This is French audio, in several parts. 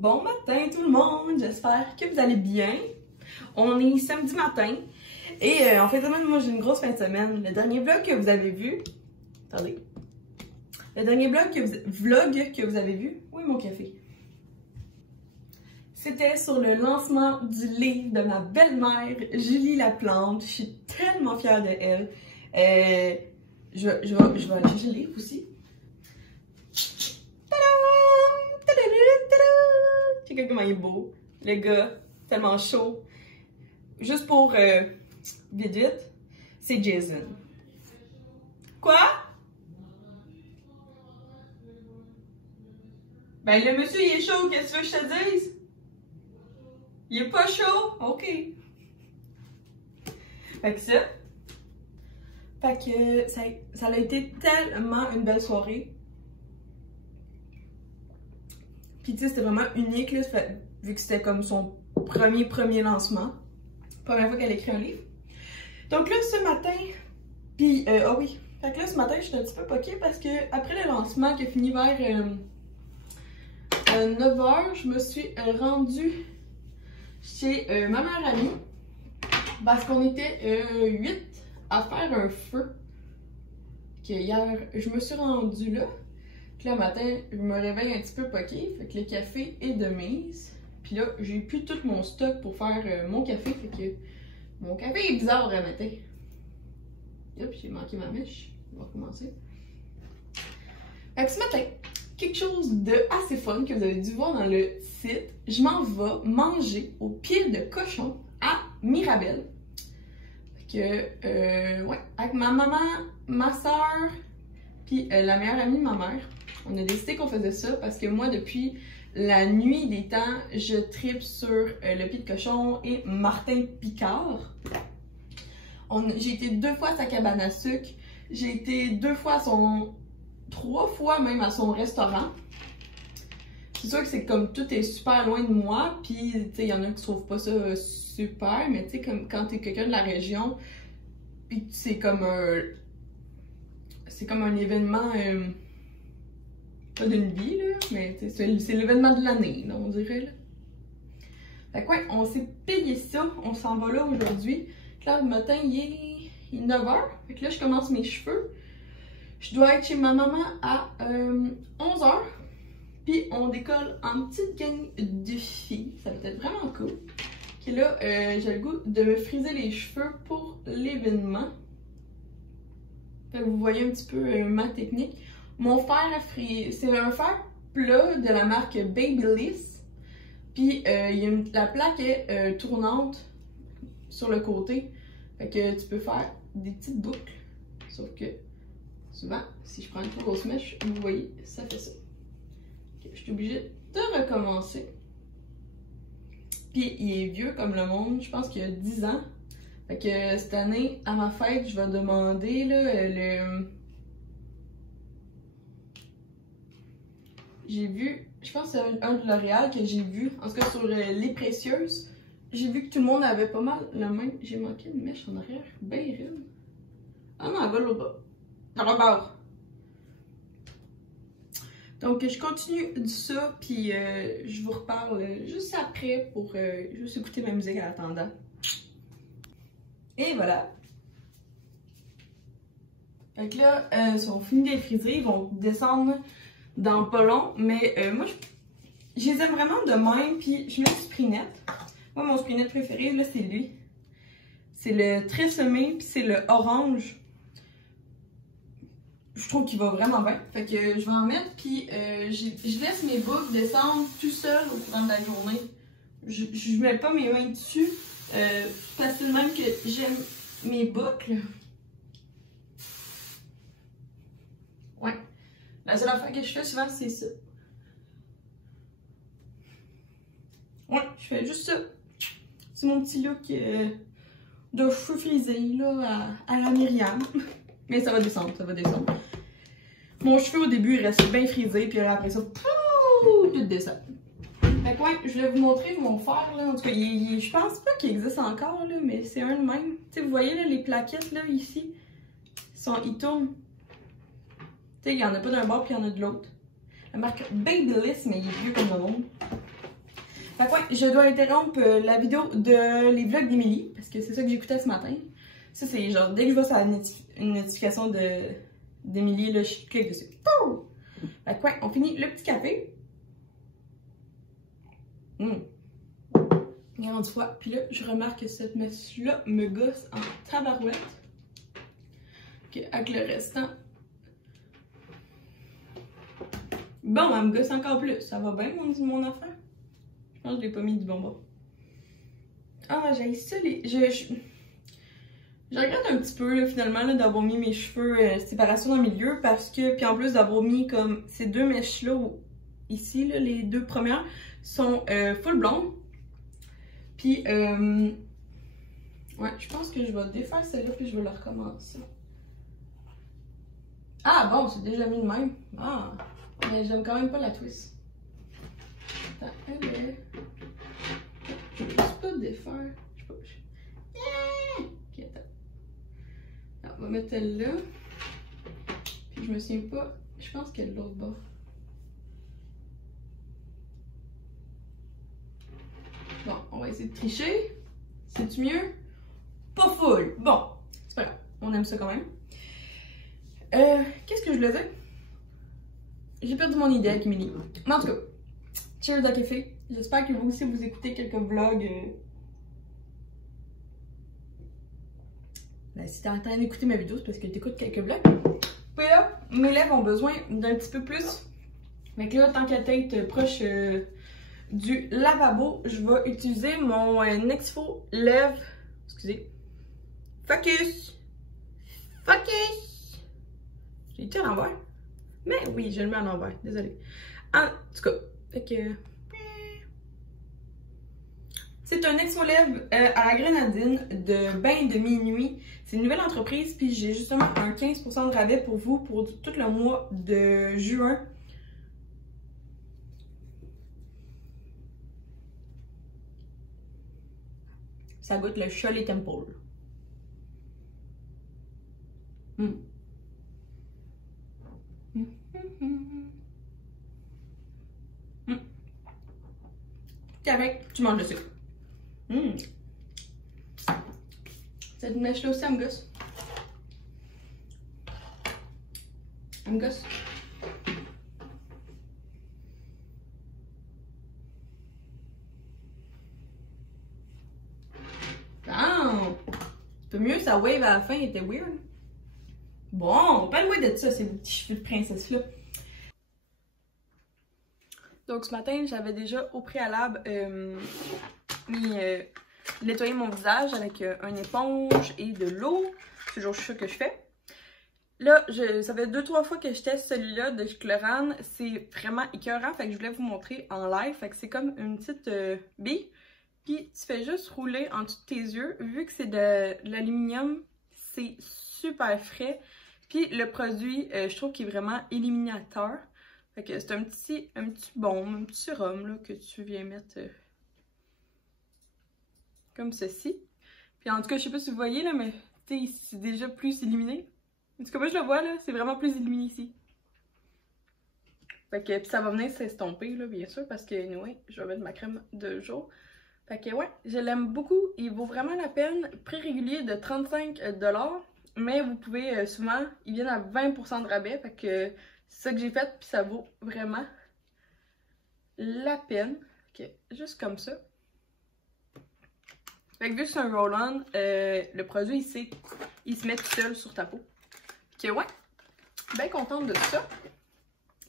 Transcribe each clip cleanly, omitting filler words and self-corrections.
Bon matin tout le monde, j'espère que vous allez bien. On est samedi matin et en fin de semaine, moi j'ai une grosse fin de semaine. Le dernier vlog que vous avez vu, attendez, le dernier vlog que vous avez vu, où est mon café? C'était sur le lancement du lait de ma belle-mère, Julie Laplante. Je suis tellement fière de elle. Je vais aller chercher le livre aussi. Checkez comment il est beau. Le gars, tellement chaud. Juste pour vite vite, c'est Jason. Quoi? Ben le monsieur il est chaud, qu'est-ce que je te dise? Il est pas chaud? Ok. Fait que ça. Fait que ça a été tellement une belle soirée. Puis tu sais, c'était vraiment unique, là, vu que c'était comme son premier lancement. Première fois qu'elle écrit un livre. Donc là, ce matin, puis, ah oui, fait que là, ce matin, je suis un petit peu poquée parce que après le lancement qui a fini vers 9h, je me suis rendue chez ma meilleure amie parce qu'on était 8 à faire un feu. Que hier, je me suis rendue là. Puis là, le matin, je me réveille un petit peu poquée. Fait que le café est de mise. Puis là, j'ai plus tout mon stock pour faire mon café. Fait que mon café est bizarre à matin. Hop, j'ai manqué ma mèche. On va recommencer. Fait que ce matin, quelque chose de assez fun que vous avez dû voir dans le site. Je m'en vais manger au pied de cochon à Mirabel. Fait que, ouais, avec ma maman, ma soeur, puis la meilleure amie de ma mère. On a décidé qu'on faisait ça parce que moi, depuis la nuit des temps, je tripe sur le pied de cochon et Martin Picard. J'ai été 2 fois à sa cabane à sucre. J'ai été 2 fois à 3 fois même à son restaurant. C'est sûr que c'est comme tout est super loin de moi. Puis, tu sais, il y en a qui trouvent pas ça super. Mais tu sais, comme quand t'es quelqu'un de la région, puis c'est comme un... C'est comme un événement... pas d'une vie, là, mais c'est l'événement de l'année, on dirait, là. Fait que ouais, on s'est payé ça, on s'en va là aujourd'hui. Là, le matin, il est 9h, fait que là, je commence mes cheveux. Je dois être chez ma maman à 11h, puis on décolle en petite gang de filles, ça va être vraiment cool. Puis là, j'ai le goût de me friser les cheveux pour l'événement. Fait que vous voyez un petit peu ma technique. Mon fer à friser, c'est un fer plat de la marque Babyliss. Puis la plaque est tournante sur le côté. Fait que tu peux faire des petites boucles. Sauf que souvent, si je prends une trop grosse mèche, vous voyez, ça fait ça. Okay, je suis obligée de recommencer. Puis il est vieux comme le monde, je pense qu'il a 10 ans. Fait que cette année, à ma fête, je vais demander là, j'ai vu, je pense que c'est un de L'Oréal que j'ai vu, en tout cas sur Les Précieuses, j'ai vu que tout le monde avait pas mal le même. J'ai manqué une mèche en arrière, bien ride. Ah non, elle va là bas. Dans le bord. Donc je continue ça, puis je vous reparle juste après pour juste écouter ma musique en attendant. Et voilà. Fait que là, ils sont finis d'être frisés, ils vont descendre dans pas long, mais moi, je les aime vraiment de même, puis je mets du Sprinette. Moi, mon Sprinette préféré, là, c'est lui. C'est le Tresemmé, puis c'est le orange. Je trouve qu'il va vraiment bien. Fait que je vais en mettre, puis je laisse mes boucles descendre tout seul au courant de la journée. Je mets pas mes mains dessus, parce que même que j'aime mes boucles. Ouais. La seule affaire que je fais souvent, c'est ça. Ouais, je fais juste ça. C'est mon petit look de cheveux frisés, là, à la Myriam. Mais ça va descendre, ça va descendre. Mon cheveu, au début, il reste bien frisé, puis là, après ça, pouh, tout descend. Fait que ouais, je vais vous montrer mon fer, là. En tout cas, je pense pas qu'il existe encore, là, mais c'est un de même. Tu sais, vous voyez, là, les plaquettes, là, ici, ils tournent. Tu sais, il n'y en a pas d'un bord puis il y en a de l'autre. La marque Babyliss, mais il est vieux comme le monde. Fait que ouais, je dois interrompre la vidéo de les vlogs d'Émilie, parce que c'est ça que j'écoutais ce matin. Ça, c'est genre, dès que je vois ça, une notification d'Émilie, là, je clique dessus. Pouh! Fait que ouais, on finit le petit café. Grande fois. Puis là, je remarque que cette mèche-là me gosse en tabarouette. Avec le restant. Bon, elle me gosse encore plus. Ça va bien, mon affaire? Je pense que je l'ai pas mis du bonbon. Ah, j'ai ça, je regrette un petit peu, là, finalement, d'avoir mis mes cheveux séparation dans le milieu parce que, puis en plus d'avoir mis comme ces deux mèches-là, ici, là, les deux premières, sont full blondes. Puis, ouais, je pense que je vais défaire celle-là puis je vais la recommencer. Ah bon, c'est déjà mis de même. Ah, mais j'aime quand même pas la twist. Attends, elle est... Je peux pas défaire. Je peux pas... Ok, attends. Alors, on va mettre elle-là. Puis je me souviens pas. Je pense qu'elle est de l'autre bord. Bon, on va essayer de tricher. C'est-tu mieux? Pas full. Bon, c'est pas grave. On aime ça quand même. Qu'est-ce que je voulais dire? J'ai perdu mon idée avec Émilie. Mais en tout cas, cheers à café. J'espère que vous aussi vous écoutez quelques vlogs. Ben, si t'es en train d'écouter ma vidéo, c'est parce que t'écoutes quelques vlogs. Puis là, mes lèvres ont besoin d'un petit peu plus. Donc là, tant qu'à être proche du lavabo, je vais utiliser mon Nexifo Lèvres. Excusez. Focus! Focus! J'ai été à l'envers. Mais oui, je le mets à l'envers. Désolée. En tout cas, fait que... C'est un Nexifo Lèvres à la grenadine de bain de minuit. C'est une nouvelle entreprise, puis j'ai justement un 15% de rabais pour vous pour tout le mois de juin. Ça goûte le Shirley Temple. Avec, tu manges le sucre. Cette mèche-là aussi, elle me gosse. Elle me gosse. Ah! C'est mieux, sa wave à la fin était weird. Bon, pas loin de ça, ces petits cheveux de princesse-là. Donc ce matin, j'avais déjà au préalable nettoyé mon visage avec une éponge et de l'eau. C'est toujours ça que je fais. Là, ça fait 2-3 fois que je teste celui-là de Chlorane. C'est vraiment écœurant, fait que je voulais vous montrer en live. Fait que c'est comme une petite bille. Puis tu fais juste rouler en dessous de tes yeux. Vu que c'est de l'aluminium, c'est super frais. Puis le produit, je trouve qu'il est vraiment éliminateur. Fait que c'est un petit baume, un petit sérum là, que tu viens mettre comme ceci. Puis en tout cas, je sais pas si vous voyez là, mais tu sais, c'est déjà plus illuminé. En tout cas, moi je le vois là, c'est vraiment plus illuminé ici. Fait que puis ça va venir s'estomper là, bien sûr, parce que anyway, je vais mettre ma crème de jour. Fait que ouais, je l'aime beaucoup. Il vaut vraiment la peine. Prix régulier de 35 $. Mais vous pouvez souvent, ils viennent à 20% de rabais. Fait que c'est ça que j'ai fait. Puis ça vaut vraiment la peine. Ok, juste comme ça. Fait que vu que c'est un roll-on, le produit il se met tout seul sur ta peau. Fait que ouais, bien contente de ça.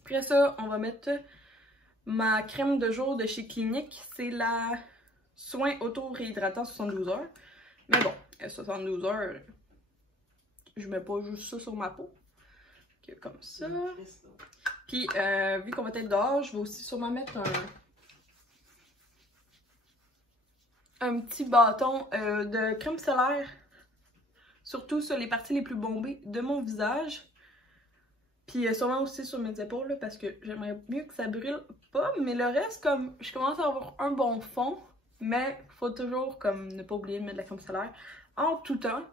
Après ça, on va mettre ma crème de jour de chez Clinique. C'est la Soin auto-réhydratant 72 heures. Mais bon, 72 heures, je mets pas juste ça sur ma peau. Okay, comme ça. Puis, vu qu'on va être dehors, je vais aussi sûrement mettre un petit bâton de crème solaire. Surtout sur les parties les plus bombées de mon visage. Puis sûrement aussi sur mes épaules, là, parce que j'aimerais mieux que ça brûle pas. Mais le reste, comme je commence à avoir un bon fond. Mais il faut toujours comme ne pas oublier de mettre de la crème solaire en tout temps.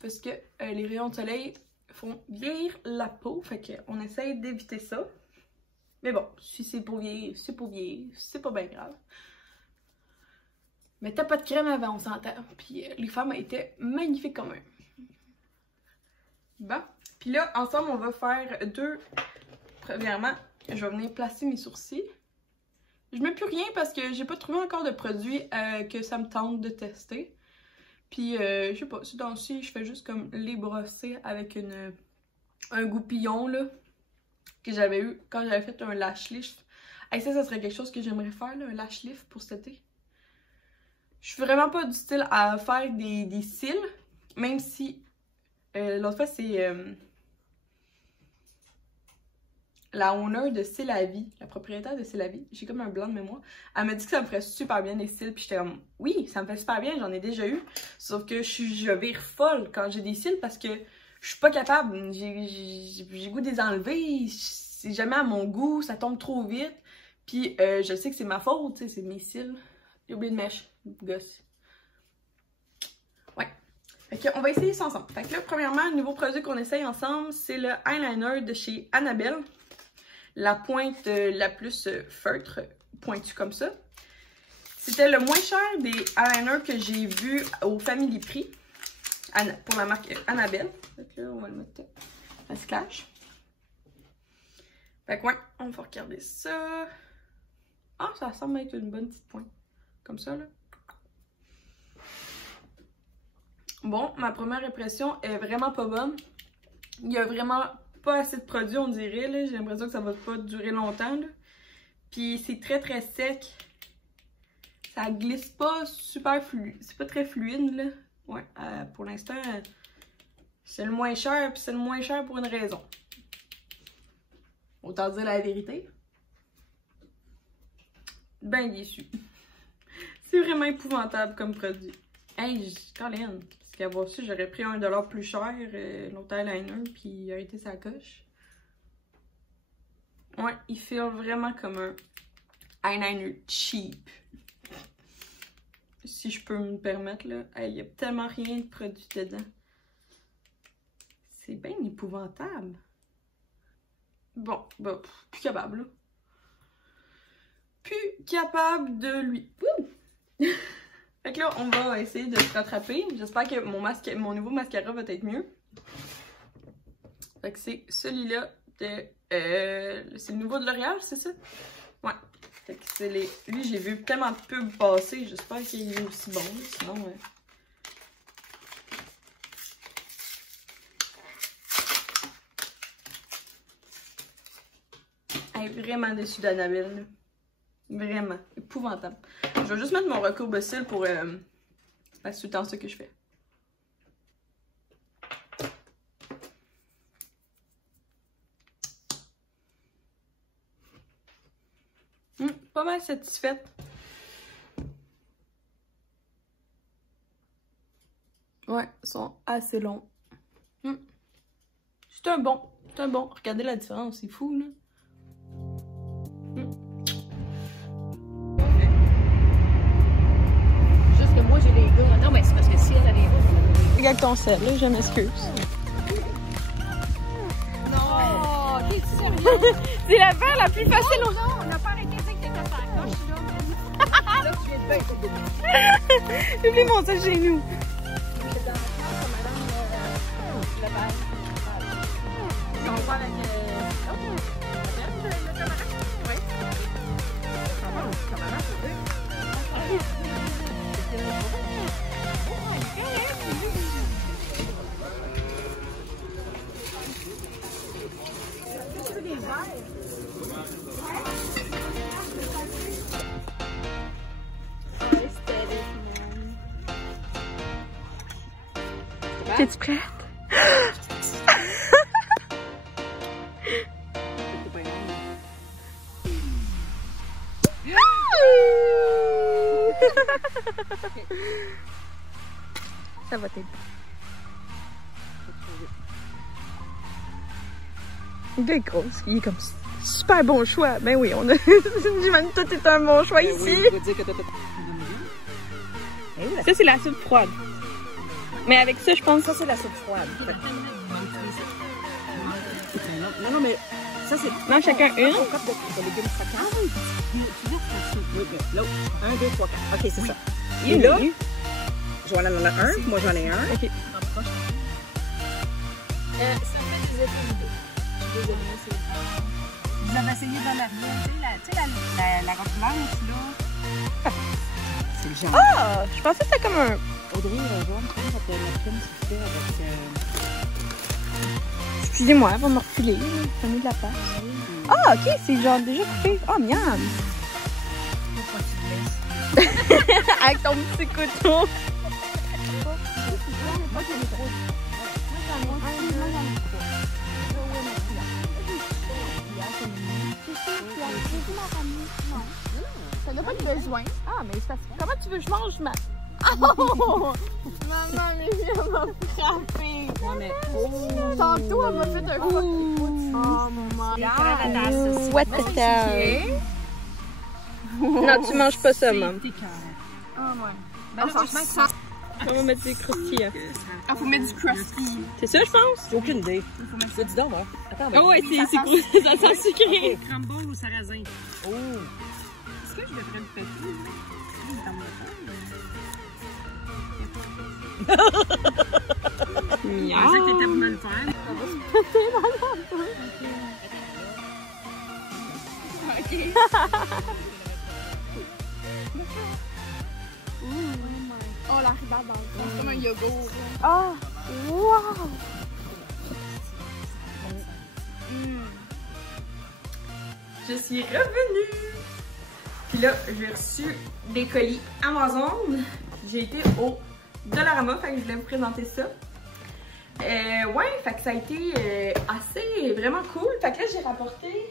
Parce que les rayons de soleil font vieillir la peau. Fait qu'on essaye d'éviter ça. Mais bon, si c'est pour vieillir, c'est pour vieillir. C'est pas bien grave. mettais pas de crème avant, on s'entend. Puis les femmes étaient magnifiques quand même. Bon. Puis là, ensemble, on va faire deux. Premièrement, je vais venir placer mes sourcils. Je mets plus rien parce que j'ai pas trouvé encore de produit que ça me tente de tester. Puis, je sais pas, ce temps-ci, je fais juste comme les brosser avec un goupillon, là, que j'avais eu quand j'avais fait un lash lift. Et ça serait quelque chose que j'aimerais faire, là, un lash lift pour cet été. Je suis vraiment pas du style à faire des cils, même si l'autre fois, c'est la owner de C'est la vie, la propriétaire de C'est la vie, j'ai comme un blanc de mémoire, elle m'a dit que ça me ferait super bien des cils, puis j'étais comme, oui, ça me fait super bien, j'en ai déjà eu, sauf que je vire folle quand j'ai des cils parce que je suis pas capable, j'ai goût de les enlever, c'est jamais à mon goût, ça tombe trop vite, puis je sais que c'est ma faute, c'est mes cils, j'ai oublié de mèche, gosse. Ouais. Fait qu'on va essayer ça ensemble. Fait que là, premièrement, le nouveau produit qu'on essaye ensemble, c'est le eyeliner de chez Annabelle. La pointe la plus feutre, pointue comme ça. C'était le moins cher des eyeliners que j'ai vu au Family Prix pour la marque Annabelle. Fait que là, on va le mettre à se cache. Fait que ouais, on va regarder ça. Ah, ça semble être une bonne petite pointe. Comme ça, là. Bon, ma première impression est vraiment pas bonne. Il y a vraiment pas assez de produit, on dirait, là. J'ai l'impression que ça va pas durer longtemps, là. Puis c'est très très sec. Ça glisse pas super fluide. C'est pas très fluide, là. Ouais, pour l'instant, c'est le moins cher, puis c'est le moins cher pour une raison. Autant dire la vérité. Ben déçu. C'est vraiment épouvantable comme produit. Hey, Colin, parce qu'avoir su, j'aurais pris $1 plus cher, l'autre eyeliner, puis il a été sa coche. Ouais, il file vraiment comme un eyeliner cheap. Si je peux me permettre, là. Hey, il y a tellement rien de produit dedans. C'est bien épouvantable. Bon, bah, plus capable, là. Plus capable de lui. Ouh! Fait que là, on va essayer de se rattraper. J'espère que mon nouveau mascara va être mieux. Fait que c'est celui-là de... c'est le nouveau de L'Oréal, c'est ça? Ouais. Fait que c'est les... Lui, j'ai vu tellement de pubs passer. J'espère qu'il est aussi bon. Sinon... Elle est vraiment déçue d'Annabelle, là. Vraiment. Épouvantable. Je vais juste mettre mon recourbe cils pour... c'est tout le temps ça que je fais. Pas mal satisfaite. Ouais, ils sont assez longs. C'est un bon. C'est un bon. Regardez la différence, c'est fou, là. Juste que moi, j'ai les gars. Non, mais c'est parce que si elle a les gars... Regarde ton sel, là, je m'excuse. Non! T'es sérieux? C'est la paire la plus facile. Oh, non, on n'a pas arrêté de dire que t'étais pas à gauche, là. Là, tu viens de faire. J'ai oublié mon sel chez nous. J'étais dans la classe, madame Lebel. On va avec... le camarade? Oui. Le camarade, c'est vrai. T'es-tu prête? Ça va t'aider. Il est gros, il est comme super bon choix. Ben oui, on a. J'imagine que tout est un bon choix ici. Ça, c'est la soupe froide. Mais avec ça, je pense. Ça, c'est la soupe froide. Non, mais ça, c'est... Non, chacun une. Un cup de légumes croquants. Oui, mais là, 1, 2, 3, 4. OK, c'est ça. Et là, Joanne en a un, moi j'en ai un. Ok. Ça fait des effets vidéo. Je suis désolée, c'est... Vous avez essayé de la la robe blanche, là. C'est le genre. Ah! Je pensais que c'était comme un... Audrey, Joanne, comment ça peut la crème se fait avec... Excusez-moi, elle va me reculer. Prenez de la place. Ah, ok, c'est genre déjà coupé. Oh, miam! Avec ton petit couteau. Ça n'a pas de besoin. Ah, mais c'est parce que... Comment tu veux que je mange ma... Oh! Maman, mais elle m'a frappé. Tantôt, elle m'a fait un coup. Oh, maman. What the hell? Non, tu manges pas ça, maman. Ah, ouais. Ben là, franchement, On va mettre des croustillants. il faut mettre du crusty. C'est ça, je pense? J'ai aucune idée. Tu dis donc, moi. Attends, Oh, ouais, c'est cool. Ça sent sucré. Crumble ou sarrasin? Oh! Est-ce que je devrais le péter? Dans mon Je pensais que t'étais pour me le faire. Oh, la ribade dans le fond. C'est comme un yogourt. Ah! Wow! Je suis revenue! Puis là, j'ai reçu des colis Amazon. J'ai été au Dollarama, fait que je voulais vous présenter ça. Ouais, fait que ça a été assez vraiment cool. Fait que là, j'ai rapporté.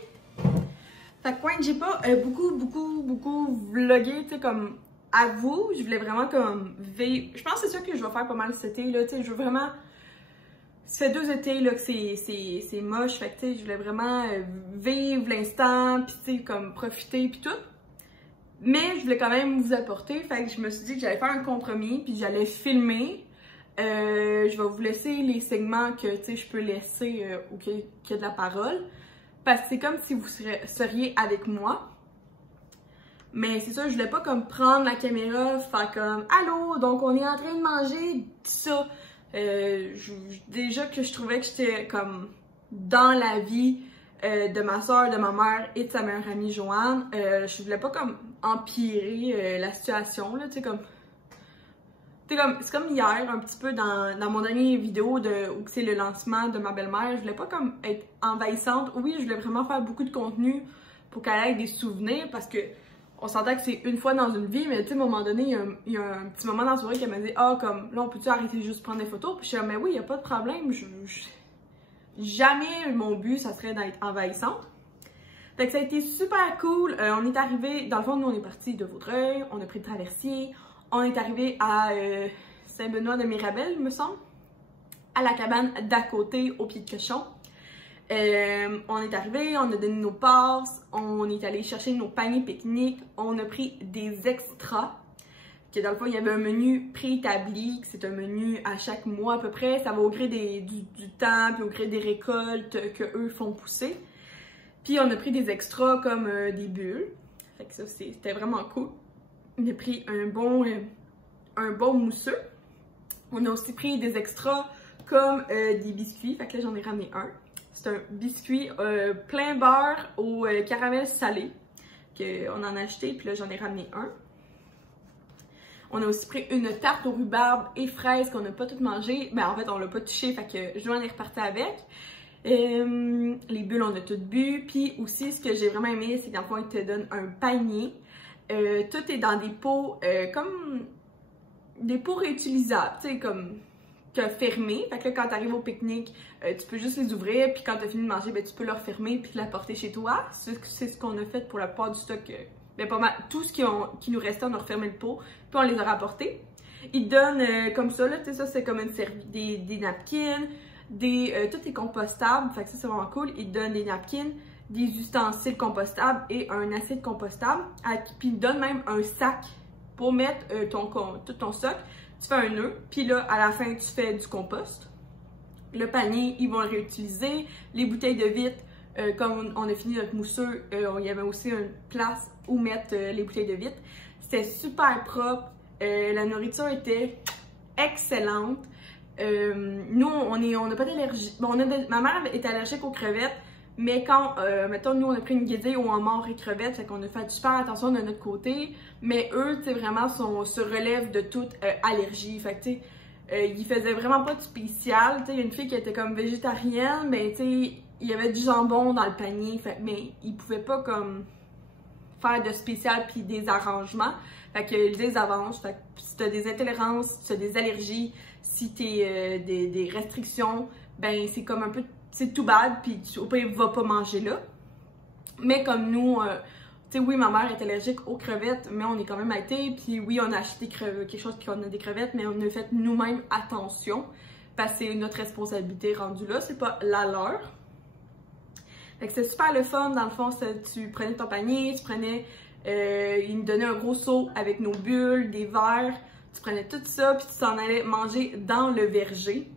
Fait que ouais, j'ai pas beaucoup vlogué, tu sais, comme à vous. Je voulais vraiment comme vivre. Je pense que c'est ça que je vais faire pas mal cet été, là, tu sais. Je veux vraiment. Ça fait 2 étés là que c'est moche, fait que tu sais, je voulais vraiment vivre l'instant, puis tu sais, comme profiter, puis tout. Mais je voulais quand même vous apporter, fait que je me suis dit que j'allais faire un compromis, puis j'allais filmer. Je vais vous laisser les segments que tu sais, je peux laisser ou qu'il y a de la parole. Parce que c'est comme si vous seriez avec moi. Mais c'est ça, je voulais pas comme prendre la caméra, faire comme « Allô, donc on est en train de manger ça ». Déjà que je trouvais que j'étais comme dans la vie de ma soeur, de ma mère et de sa meilleure amie Joanne. Je voulais pas comme empirer la situation, là, tu sais, comme... C'est comme hier, un petit peu dans mon dernière vidéo où c'est le lancement de ma belle-mère, je voulais pas comme être envahissante. Oui, je voulais vraiment faire beaucoup de contenu pour qu'elle ait des souvenirs parce que on s'entend que c'est une fois dans une vie, mais tu sais, à un moment donné, il y a un petit moment dans la soirée qu'elle m'a dit « Ah, comme, là, on peut-tu arrêter de juste prendre des photos? » Puis je suis comme « Mais oui, il n'y a pas de problème. Jamais mon but, ça serait d'être envahissante. » Fait que ça a été super cool. On est arrivé, dans le fond, nous, on est parti de Vaudreuil, on a pris le traversier, on est arrivé à Saint-Benoît-de-Mirabel, il me semble, à la cabane d'à côté, au pied de cochon. On est arrivé, on a donné nos passes, on est allé chercher nos paniers pique-nique, on a pris des extras. Que dans le fond, il y avait un menu préétabli, que c'est un menu à chaque mois à peu près. Ça va au gré du temps, puis au gré des récoltes que eux font pousser. Puis on a pris des extras comme des bulles. Fait que ça, c'était vraiment cool. On a pris un bon mousseux. On a aussi pris des extras comme des biscuits. Fait que là, j'en ai ramené un. C'est un biscuit plein beurre au caramel salé qu'on en a acheté, puis là j'en ai ramené un. On a aussi pris une tarte aux rhubarbe et fraises qu'on n'a pas toutes mangé. Ben en fait on l'a pas touché, fait que je dois en est reparti avec. Les bulles on a toutes bu. Puis aussi ce que j'ai vraiment aimé, c'est qu'en fait ils te donnent un panier. Tout est dans des pots comme des pots réutilisables, tu sais, comme fermé. Fait que là, quand t'arrives au pique-nique, tu peux juste les ouvrir, puis quand t'as fini de manger, ben, tu peux le refermer puis l'apporter chez toi. C'est ce qu'on a fait pour la plupart du stock. Ben, pas mal. Tout ce qui nous restait, on a refermé le pot, puis on les a rapportés. Ils donnent comme ça, là, tu sais, ça c'est comme des napkins, tout est compostable, fait que ça c'est vraiment cool. Ils donnent des napkins, des ustensiles compostables et un assiette compostable. Puis ils donnent même un sac pour mettre tout ton stock. Tu fais un nœud, puis là, à la fin, tu fais du compost. Le panier, ils vont le réutiliser. Les bouteilles de vitre, comme on a fini notre mousseux, il y avait aussi une place où mettre les bouteilles de vitre. C'était super propre. La nourriture était excellente. Nous, on n'a pas d'allergie. Bon, ma mère est allergique aux crevettes, mais quand, mettons, nous, on a pris une guédille aux homards et crevettes, fait qu'on a fait super attention de notre côté, mais eux, tu sais, vraiment, se relèvent de toute allergie. Fait que, tu sais, ils faisaient vraiment pas de spécial. Tu sais, il y a une fille qui était comme végétarienne, mais tu sais, il y avait du jambon dans le panier, fait, mais ils pouvaient pas comme faire de spécial puis des arrangements. Fait qu'ils disent avance. Fait que si t'as des intolérances, si t'as des allergies, si t'as des restrictions, ben c'est comme un peu, c'est tout bad, puis au pire, va pas manger là. Mais comme nous, tu sais, oui, ma mère est allergique aux crevettes, mais on est quand même été, puis oui, on a acheté quelque chose qui a des crevettes, mais on a fait nous-mêmes attention, parce que c'est notre responsabilité rendue là, c'est pas la leur. Fait que c'est super le fun, dans le fond, tu prenais ton panier, tu prenais, ils nous donnaient un gros seau avec nos bulles, des verres, tu prenais tout ça, puis tu t'en allais manger dans le verger.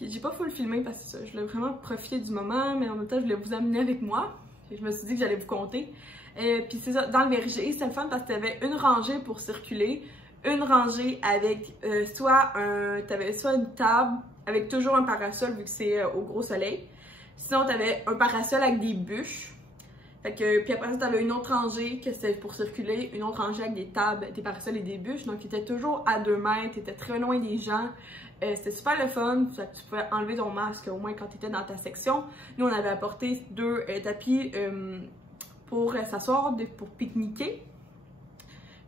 J'ai pas full filmé parce que je voulais vraiment profiter du moment, mais en même temps, je voulais vous amener avec moi. Et je me suis dit que j'allais vous compter. Puis c'est ça, dans le verger, c'était le fun parce que t'avais une rangée pour circuler, une rangée avec t'avais soit une table avec toujours un parasol vu que c'est au gros soleil. Sinon, t'avais un parasol avec des bûches. Fait que, puis après ça, t'avais une autre rangée que c'était pour circuler, une autre rangée avec des tables, des parasols et des bûches. Donc, t'étais toujours à 2 mètres, t'étais très loin des gens. C'était super le fun, fait que tu pouvais enlever ton masque au moins quand t'étais dans ta section. Nous, on avait apporté 2 tapis pour s'asseoir, pour pique-niquer.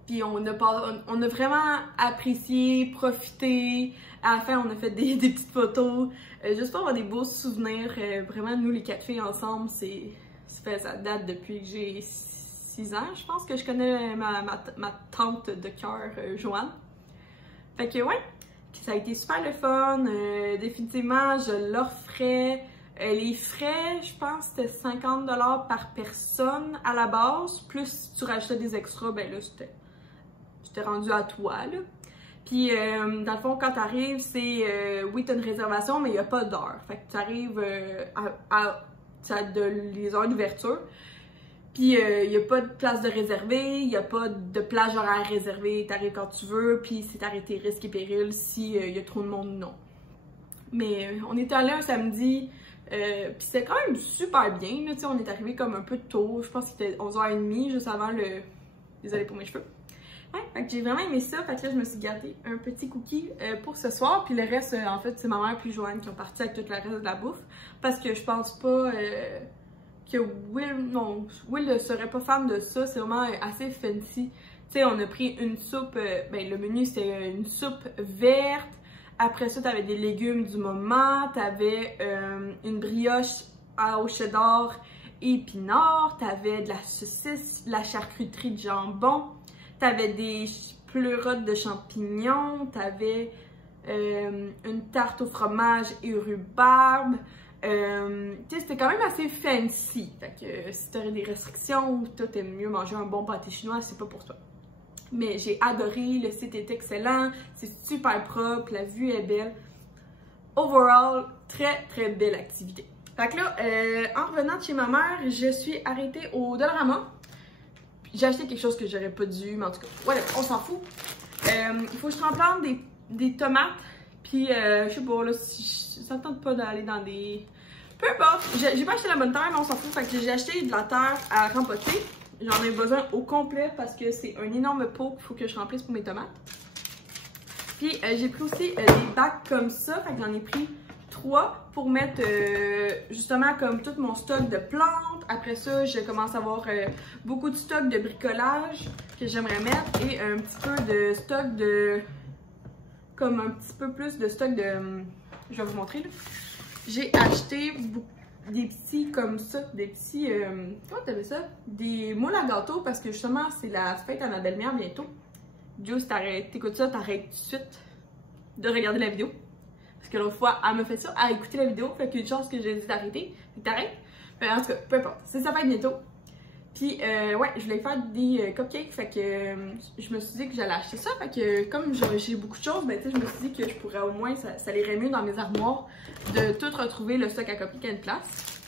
Puis on a vraiment apprécié, profité. À la fin, on a fait des petites photos, juste pour avoir des beaux souvenirs. Vraiment, nous, les 4 filles ensemble, ça date depuis que j'ai 6 ans. Je pense que je connais ma tante de cœur, Joanne. Fait que ouais, ça a été super le fun. Définitivement, je leur ferais. Les frais, je pense que c'était 50$ par personne à la base. Plus si tu rajoutais des extras, ben là, c'était rendu à toi, là. Puis, dans le fond, quand t'arrives, c'est... oui, t'as une réservation, mais il n'y a pas d'heure. Fait que t'arrives les heures d'ouverture. Puis, il n'y a pas de place de réserver, il n'y a pas de plage horaire réservée. T'arrives quand tu veux, puis c'est arrêté risque et péril si il y a trop de monde, non. Mais on est allé un samedi, puis c'était quand même super bien, là, tu sais, on est arrivé comme un peu tôt. Je pense que c'était 11h30, juste avant le... Désolée pour mes cheveux. Ouais, fait que j'ai vraiment aimé ça, fait que là je me suis gardé un petit cookie pour ce soir, puis le reste en fait c'est ma mère puis Joanne qui ont parti avec tout le reste de la bouffe, parce que je pense pas que Will ne serait pas fan de ça, c'est vraiment assez fancy. Tu sais, on a pris une soupe, ben le menu c'est une soupe verte, après ça t'avais des légumes du moment, t'avais une brioche au cheddar épinard, t'avais de la saucisse, de la charcuterie de jambon, t'avais des pleurotes de champignons, t'avais une tarte au fromage et rhubarbe. Tu sais, c'était quand même assez fancy. Fait que si t'aurais des restrictions ou toi t'aimes mieux manger un bon pâté chinois, c'est pas pour toi. Mais j'ai adoré, le site est excellent, c'est super propre, la vue est belle. Overall, très très belle activité. Fait que là, en revenant de chez ma mère, je suis arrêtée au Dollarama. J'ai acheté quelque chose que j'aurais pas dû, mais en tout cas, voilà, on s'en fout. Il faut que je remplante des tomates, puis je sais pas, là, si ça ne tente pas d'aller dans des... Peu importe, j'ai pas acheté la bonne terre, mais on s'en fout, fait que j'ai acheté de la terre à rempoter. J'en ai besoin au complet parce que c'est un énorme pot qu'il faut que je remplisse pour mes tomates. Puis j'ai pris aussi des bacs comme ça, fait que j'en ai pris 3 pour mettre justement comme tout mon stock de plantes. Après ça, je commence à avoir beaucoup de stock de bricolage que j'aimerais mettre et un petit peu de stock de... comme un petit peu plus de stock de... je vais vous montrer là. J'ai acheté des petits comme ça, des petits... comment t'appelles ça? Des moules à gâteau parce que justement c'est la fête à ma belle-mère bientôt. Joe, si t'écoutes ça, t'arrêtes tout de suite de regarder la vidéo. Parce que l'autre fois, elle m'a fait ça, à écouter la vidéo, fait qu'il y a une chance que j'ai dit d'arrêter, fait que t'arrêtes. Mais en tout cas, peu importe, c'est ça va être bientôt. Puis ouais, je voulais faire des cupcakes, fait que je me suis dit que j'allais acheter ça, fait que comme j'ai beaucoup de choses, ben tu sais, je me suis dit que je pourrais au moins, ça irait mieux dans mes armoires, de tout retrouver le stock à cupcakes à une place.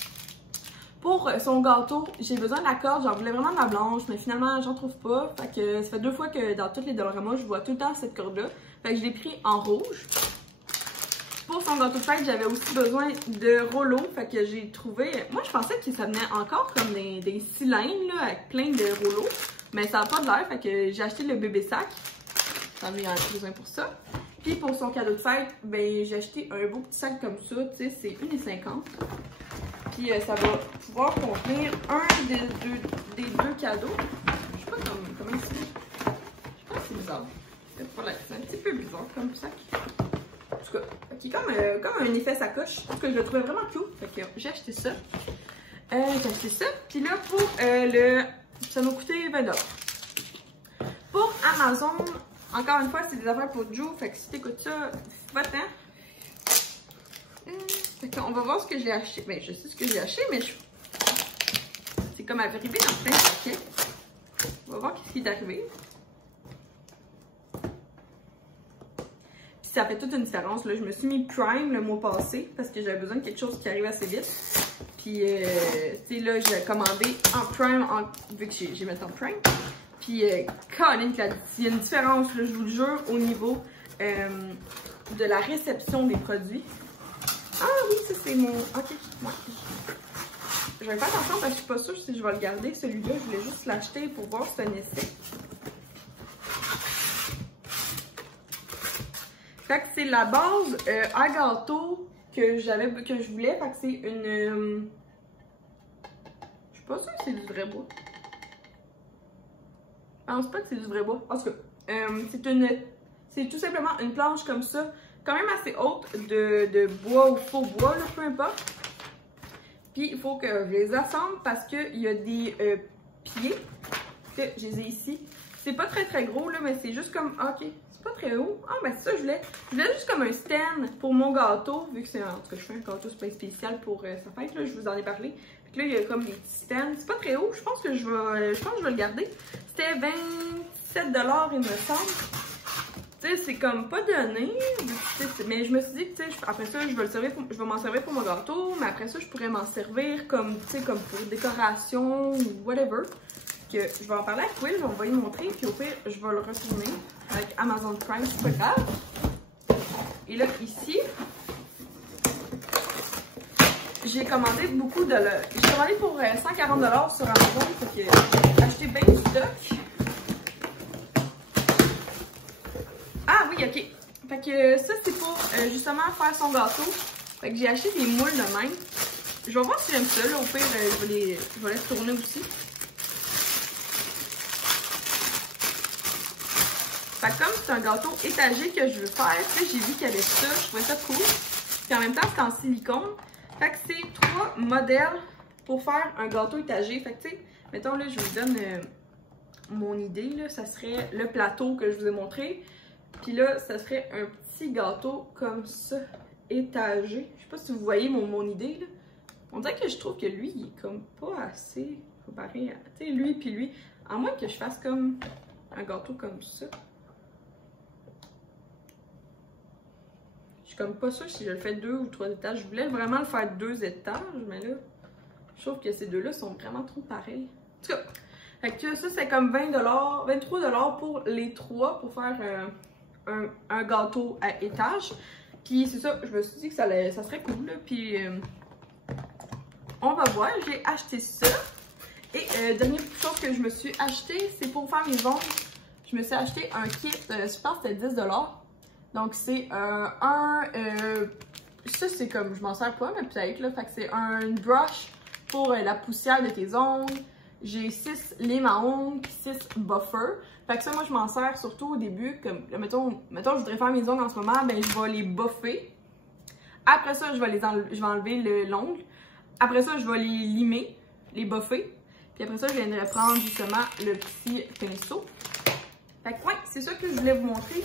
Pour son gâteau, j'ai besoin de la corde. J'en voulais vraiment de la blanche, mais finalement, j'en trouve pas. Fait que ça fait 2 fois que dans toutes les Dollarama, je vois tout le temps cette corde-là. Fait que je l'ai pris en rouge. Pour son gâteau de fête, j'avais aussi besoin de rouleaux. Fait que j'ai trouvé... Moi, je pensais que ça venait encore comme des cylindres, là, avec plein de rouleaux. Mais ça n'a pas de l'air. Fait que j'ai acheté le bébé sac. J'en ai besoin pour ça. Puis pour son cadeau de fête, ben j'ai acheté un beau petit sac comme ça. Tu sais, c'est 1,50 $. Puis ça va pouvoir contenir un des deux cadeaux. Je sais pas comment c'est. Je pense que c'est bizarre. C'est un petit peu bizarre comme sac. En tout cas, qui est comme un effet sacoche. Parce que je le trouvais vraiment cool. Fait que j'ai acheté ça. Puis là, pour ça m'a coûté 20 $. Pour Amazon, encore une fois, c'est des affaires pour Joe. Fait que si t'écoutes ça, va-t'en. On va voir ce que j'ai acheté. Ben, je sais ce que j'ai acheté, mais c'est comme arrivé dans plein de paquets. On va voir ce qui est arrivé. Puis ça fait toute une différence. Là. Je me suis mis Prime le mois passé parce que j'avais besoin de quelque chose qui arrive assez vite. Puis, tu sais, là, j'ai commandé en Prime, vu que j'ai mis en Prime. Puis, Colin, il y a une différence, là, je vous le jure, au niveau de la réception des produits. Ah oui, ça c'est mon... Ok, ouais. Je vais faire attention parce que je suis pas sûre si je vais le garder, celui-là. Je voulais juste l'acheter pour voir si c'est un essai. Fait que c'est la base à gâteau que je voulais. Fait que c'est une... Je suis pas sûre que c'est du vrai bois. Je pense pas que c'est du vrai bois. En tout cas, c'est tout simplement une planche comme ça. Quand même assez haute de bois ou faux bois, là, peu importe. Puis il faut que je les assemble parce qu'il y a des pieds que je les ai ici. C'est pas très gros là, mais c'est juste comme... Ok, c'est pas très haut. Ah ben c'est ça, je voulais juste comme un stand pour mon gâteau, vu que c'est... En tout cas, je fais un gâteau super spécial pour sa fête, là, je vous en ai parlé. Puis là, il y a comme des petits stands. C'est pas très haut, je pense que je vais le garder. C'était 27 $, il me semble. Tu sais, c'est comme pas donné, mais je me suis dit que, tu sais, après ça, je vais m'en servir pour mon gâteau, mais après ça, je pourrais m'en servir comme, tu sais, comme pour décoration ou whatever. Que je vais en parler avec Will, on va y montrer, puis au pire, je vais le retourner avec Amazon Prime, c'est pas grave. Et là, ici, j'ai commandé beaucoup de... J'ai commandé pour 140 $ sur Amazon, fait que j'ai acheté bien du stock. Ah oui, ok. Fait que ça, c'est pour justement faire son gâteau. Fait que j'ai acheté des moules de même. Je vais voir si j'aime ça. Là, au pire, je vais les tourner aussi. Fait que comme c'est un gâteau étagé que je veux faire, j'ai vu qu'il y avait ça. Je trouvais ça cool. Puis en même temps, c'est en silicone. Fait que c'est 3 modèles pour faire un gâteau étagé. Fait que tu sais, mettons là, je vous donne mon idée. Là, ça serait le plateau que je vous ai montré. Puis là, ça serait un petit gâteau comme ça, étagé. Je sais pas si vous voyez mon idée, là. On dirait que je trouve que lui, il est comme pas assez comparé à... Tu sais, lui puis lui. À moins que je fasse comme un gâteau comme ça. Je suis comme pas sûre si je le fais 2 ou 3 étages. Je voulais vraiment le faire 2 étages, mais là, je trouve que ces deux-là sont vraiment trop pareils. En tout cas, fait que ça, c'est comme 20 $, 23 $ pour les 3 pour faire... un gâteau à étage. Puis c'est ça, je me suis dit que ça serait cool. Là. Puis on va voir, j'ai acheté ça. Et dernière chose que je me suis acheté, c'est pour faire mes ongles. Je me suis acheté un kit, je pense que c'était 10 $. Donc c'est ça c'est comme, je m'en sers pas, mais peut-être là. Fait que c'est une brush pour la poussière de tes ongles. J'ai 6 limes à ongles, 6 buffers. Fait que ça, moi, je m'en sers surtout au début. Comme, mettons, je voudrais faire mes ongles en ce moment, ben je vais les buffer. Après ça, je vais enlever l'ongle. Après ça, je vais les limer, les buffer. Puis après ça, je viendrai prendre justement le petit pinceau. Fait que ouais, c'est ça que je voulais vous montrer.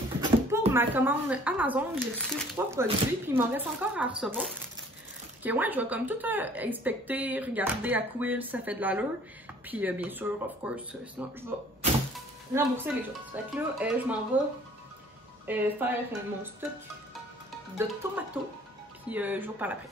Pour ma commande Amazon, j'ai reçu 3 produits, puis il m'en reste encore à recevoir. Fait que ouais, je vais comme tout inspecter, regarder à Quill si ça fait de l'allure. Puis bien sûr, of course, sinon je vais rembourser les choses. Fait que là, je m'en vais faire mon stock de tomatos. Puis je vous reparle après.